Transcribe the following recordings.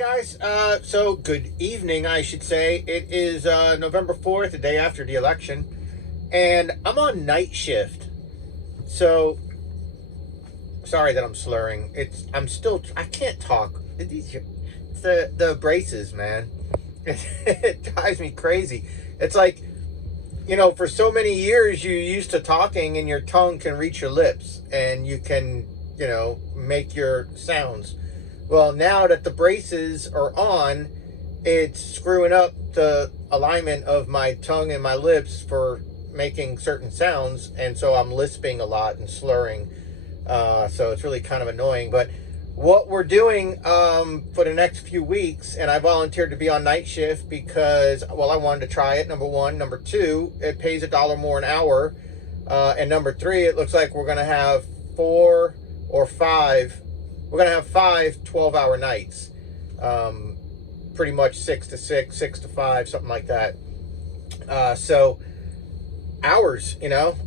Guys, so good evening, I should say. It is November 4th, the day after the election, and I'm on night shift. So sorry that I'm slurring. I can't talk. It's the braces, man. It drives me crazy. It's like, for so many years you used to talking and your tongue can reach your lips and you can, make your sounds. Well, now that the braces are on, it's screwing up the alignment of my tongue and my lips for making certain sounds, and so I'm lisping a lot and slurring. So it's really kind of annoying. But what we're doing for the next few weeks, and I volunteered to be on night shift because, well, I wanted to try it, number one. Number two, it pays $1 more an hour. And number three, it looks like we're going to have 4 or 5. We're going to have 5 12-hour nights. Pretty much 6 to 6, 6 to 5, something like that. So hours,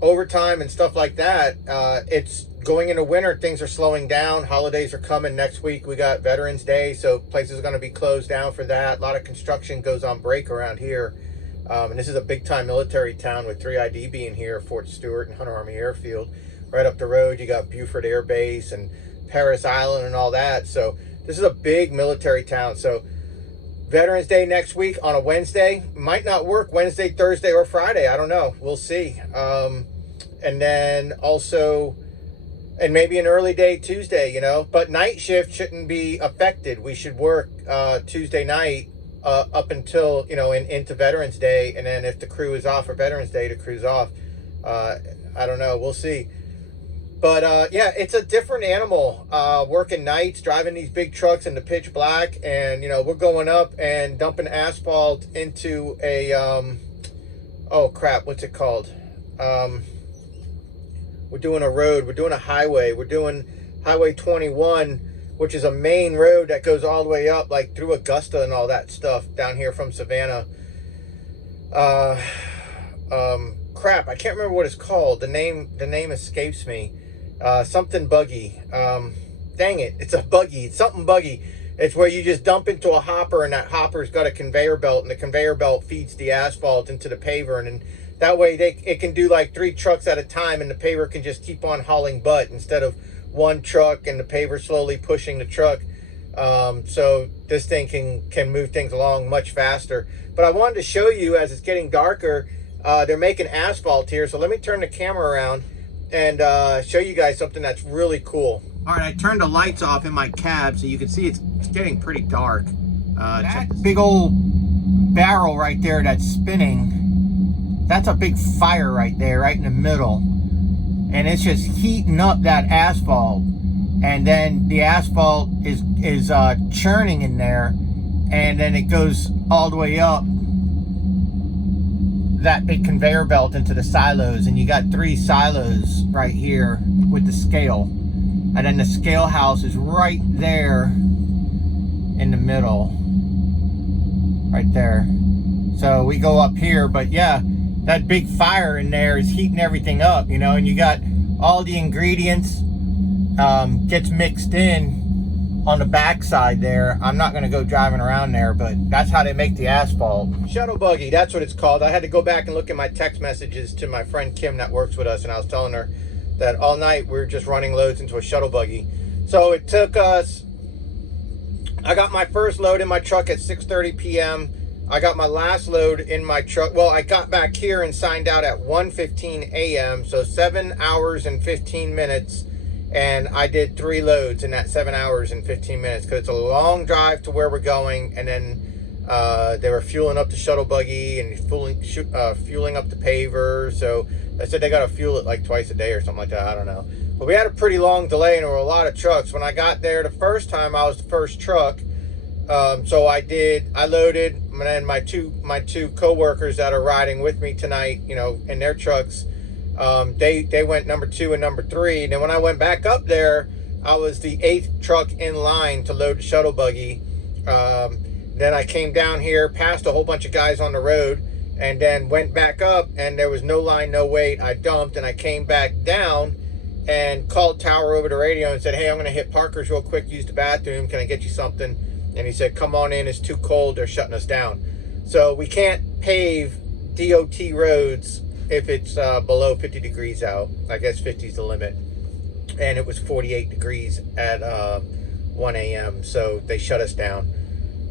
overtime and stuff like that. It's going into winter. Things are slowing down. Holidays are coming next week. We got Veterans Day, so places are going to be closed down for that. A lot of construction goes on break around here. And this is a big-time military town with 3ID being here, Fort Stewart and Hunter Army Airfield. Right up the road, you got Beaufort Air Base and Paris Island and all that. So this is a big military town. So Veterans Day next week on a Wednesday. Might not work Wednesday, Thursday, or Friday. I don't know. We'll see. And then also, and maybe an early day Tuesday, But night shift shouldn't be affected. We should work Tuesday night up until, into Veterans Day. And then if the crew is off for Veterans Day, the crew's off. I don't know. We'll see. But, yeah, it's a different animal, working nights, driving these big trucks in the pitch black. And, we're going up and dumping asphalt into a, oh, crap, what's it called? We're doing a road. We're doing a highway. We're doing Highway 21, which is a main road that goes all the way up, like, through Augusta and all that stuff down here from Savannah. Crap, I can't remember what it's called. The name escapes me. Something buggy. Dang it, it's a buggy. It's something buggy. It's where you just dump into a hopper, and that hopper's got a conveyor belt, and the conveyor belt feeds the asphalt into the paver, and that way it can do like 3 trucks at a time, and the paver can just keep on hauling butt instead of one truck and the paver slowly pushing the truck. So this thing can move things along much faster. But I wanted to show you, as it's getting darker, they're making asphalt here. So let me turn the camera around and show you guys something that's really cool. All right, I turned the lights off in my cab so you can see it's getting pretty dark. That big old barrel right there that's spinning, that's a big fire right there, right in the middle. And it's just heating up that asphalt. And then the asphalt is churning in there. And then it goes all the way up that big conveyor belt into the silos, and you got 3 silos right here with the scale, and then the scale house is right there in the middle, right there. So we go up here, but yeah, that big fire in there is heating everything up, and you got all the ingredients gets mixed in on the back side there. I'm not going to go driving around there, but that's how they make the asphalt. Shuttle buggy, that's what it's called. I had to go back and look at my text messages to my friend Kim that works with us, and I was telling her that all night we were just running loads into a shuttle buggy. So it took us, I got my first load in my truck at 6:30 p.m. I got my last load in my truck. Well, I got back here and signed out at 1:15 a.m. So 7 hours and 15 minutes. And I did 3 loads in that 7 hours and 15 minutes because it's a long drive to where we're going. And then they were fueling up the shuttle buggy and fueling up the paver. So I said they got to fuel it like twice a day or something like that. I don't know. But we had a pretty long delay and there were a lot of trucks. When I got there the first time, I was the first truck. So I loaded, and then my two co-workers that are riding with me tonight, in their trucks, they went number 2 and number 3. And then when I went back up there, I was the 8th truck in line to load the shuttle buggy. Then I came down here, passed a whole bunch of guys on the road, and then went back up, and there was no line, no wait. I dumped, and I came back down and called Tower over the radio and said, hey, I'm going to hit Parker's real quick, use the bathroom. Can I get you something? And he said, come on in, it's too cold, they're shutting us down. So we can't pave DOT roads if it's below 50 degrees out. I guess 50 is the limit. And it was 48 degrees at 1 a.m. So they shut us down.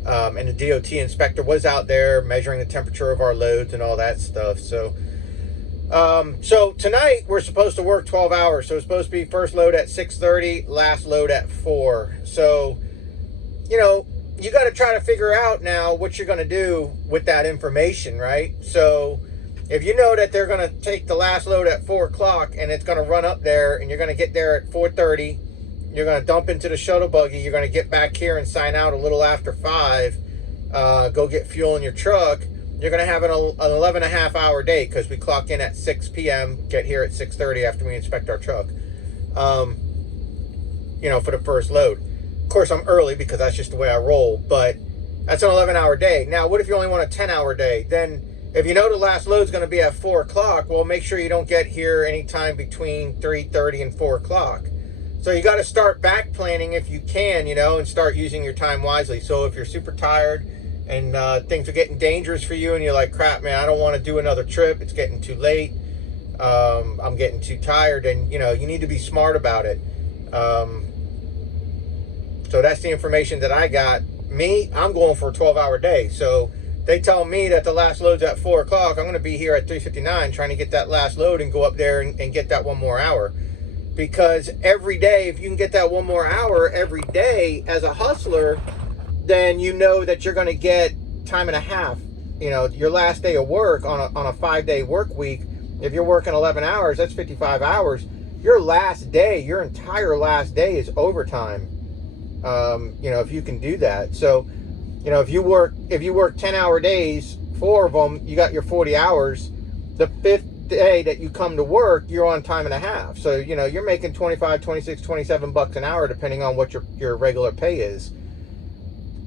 And the DOT inspector was out there measuring the temperature of our loads and all that stuff. So tonight we're supposed to work 12 hours. So it's supposed to be first load at 6:30, last load at 4. So, you know, you got to try to figure out now what you're going to do with that information, right? So if you know that they're going to take the last load at 4 o'clock and it's going to run up there and you're going to get there at 4:30, you're going to dump into the shuttle buggy, you're going to get back here and sign out a little after 5, go get fuel in your truck, you're going to have an 11.5 hour day because we clock in at 6 p.m., get here at 6:30 after we inspect our truck, you know, for the first load. Of course, I'm early because that's just the way I roll, but that's an 11-hour day. Now, what if you only want a 10-hour day? Then, if you know the last load's going to be at 4 o'clock, well, make sure you don't get here anytime between 3:30 and 4 o'clock. So you got to start back planning if you can, you know, and start using your time wisely. So if you're super tired and things are getting dangerous for you and you're like, crap, man, I don't want to do another trip, it's getting too late, I'm getting too tired, and, you know, you need to be smart about it. So that's the information that I got. Me, I'm going for a 12-hour day. So they tell me that the last load's at 4 o'clock. I'm going to be here at 3:59 trying to get that last load and go up there and get that 1 more hour. Because every day, if you can get that 1 more hour every day as a hustler, then you know that you're going to get time and a half. You know, your last day of work on a 5-day work week, if you're working 11 hours, that's 55 hours. Your last day, your entire last day is overtime. You know, if you can do that. So, you know, if you work 10-hour days, 4 of them, you got your 40 hours. The 5th day that you come to work, you're on time and a half. So, you know, you're making 25, 26, 27 bucks an hour, depending on what your regular pay is.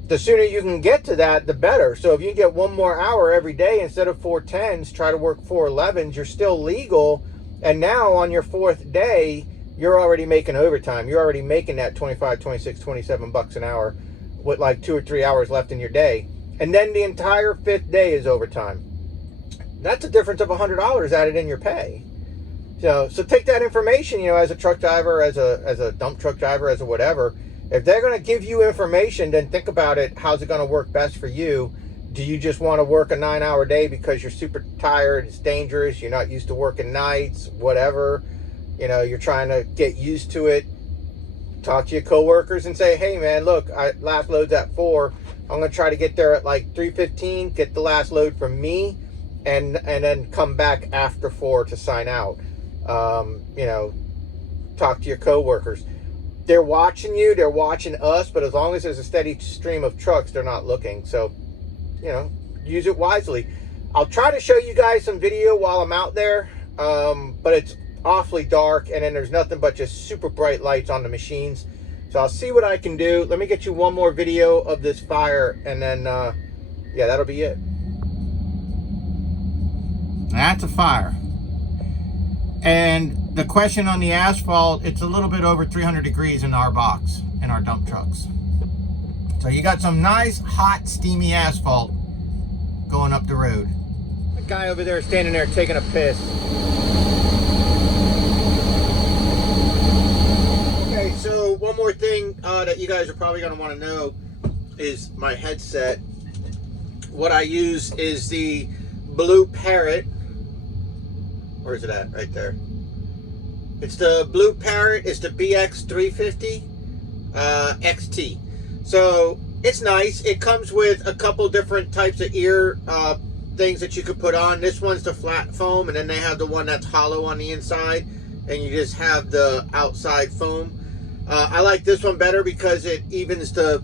The sooner you can get to that, the better. So if you get 1 more hour every day instead of 4 10s, try to work 4 11s, you're still legal. And now on your 4th day, you're already making overtime. You're already making that 25, 26, 27 bucks an hour with like 2 or 3 hours left in your day. And then the entire 5th day is overtime. That's a difference of $100 added in your pay. So take that information, you know, as a truck driver, as a dump truck driver, as a whatever. If they're going to give you information, then think about it. How's it going to work best for you? Do you just want to work a 9-hour day because you're super tired, it's dangerous, you're not used to working nights, whatever? You know, you're trying to get used to it. Talk to your coworkers and say, hey man, look, last load's at 4. I'm going to try to get there at like 3:15, get the last load from me, and then come back after 4 to sign out. You know, talk to your coworkers. They're watching you, they're watching us, but as long as there's a steady stream of trucks, they're not looking. So, you know, use it wisely. I'll try to show you guys some video while I'm out there, but it's awfully dark, and then there's nothing but just super bright lights on the machines. So I'll see what I can do. Let me get you one more video of this fire, and then yeah, that'll be it. That's a fire. And the question on the asphalt, it's a little bit over 300 degrees in our box, in our dump trucks. So you got some nice, hot, steamy asphalt going up the road. The guy over there standing there taking a piss. Okay, so one more thing that you guys are probably going to want to know is my headset. What I use is the blue Parrot. Where is it at? Right there. It's the blue Parrot. It's the B350XT. So it's nice. It comes with a couple different types of ear things that you could put on. This one's the flat foam, and then they have the one that's hollow on the inside, and you just have the outside foam. I like this one better because it evens the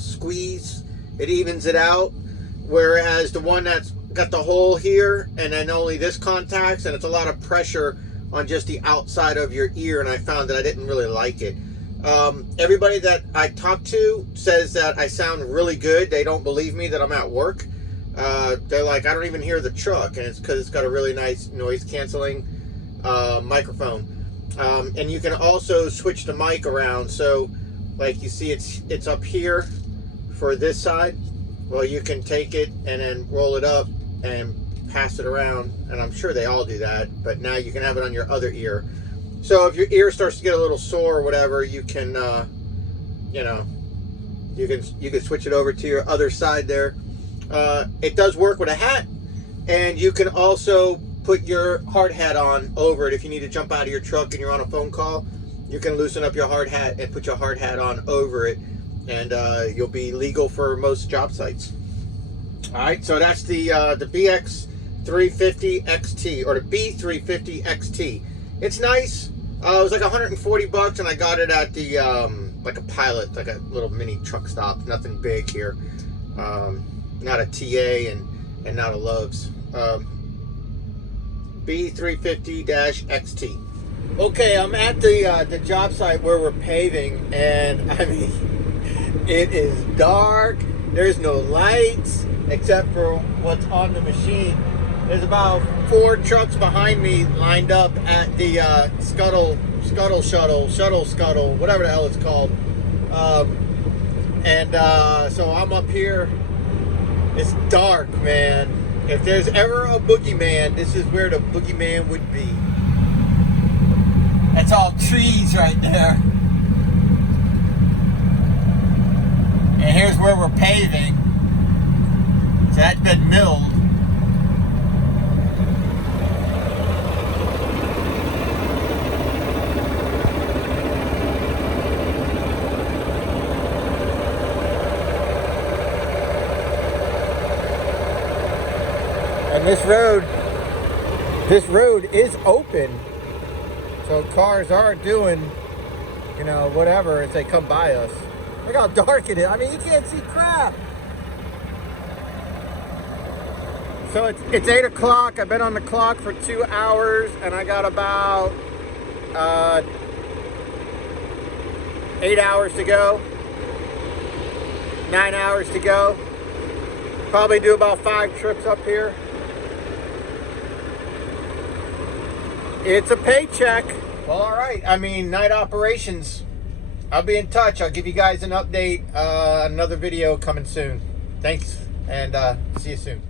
squeeze. It evens it out. Whereas the one that's got the hole here and then only this contacts, and it's a lot of pressure on just the outside of your ear, and I found that I didn't really like it. Everybody that I talk to says that I sound really good. They don't believe me that I'm at work. They're like, I don't even hear the truck, and it's because it's got a really nice noise canceling microphone. And you can also switch the mic around. So like you see, it's up here for this side, well, you can take it and then roll it up and pass it around, and I'm sure they all do that, but now you can have it on your other ear. So if your ear starts to get a little sore or whatever, you can you know, you can switch it over to your other side there. It does work with a hat, and you can also put your hard hat on over it. If you need to jump out of your truck and you're on a phone call, you can loosen up your hard hat and put your hard hat on over it, and you'll be legal for most job sites. All right, so that's the B350XT, or the B350XT. It's nice. It was like 140 bucks, and I got it at the like a Pilot, like a little mini truck stop. Nothing big here. Not a TA and not a Love's. B350-XT. Okay, I'm at the job site where we're paving, and I mean, it is dark. There's no lights except for what's on the machine. There's about 4 trucks behind me lined up at the shuttle, whatever the hell it's called. So I'm up here. It's dark, man. If there's ever a boogeyman, this is where the boogeyman would be. That's all trees right there. And here's where we're paving. So that's been milled. And this road is open, so cars are doing, you know, whatever as they come by us. Look how dark it is. I mean, you can't see crap. So it's 8 o'clock. I've been on the clock for 2 hours, and I got about 8 hours to go. 9 hours to go. Probably do about 5 trips up here. It's a paycheck. Well, all right. I mean, night operations. I'll be in touch. I'll give you guys an update. Another video coming soon. Thanks, and see you soon.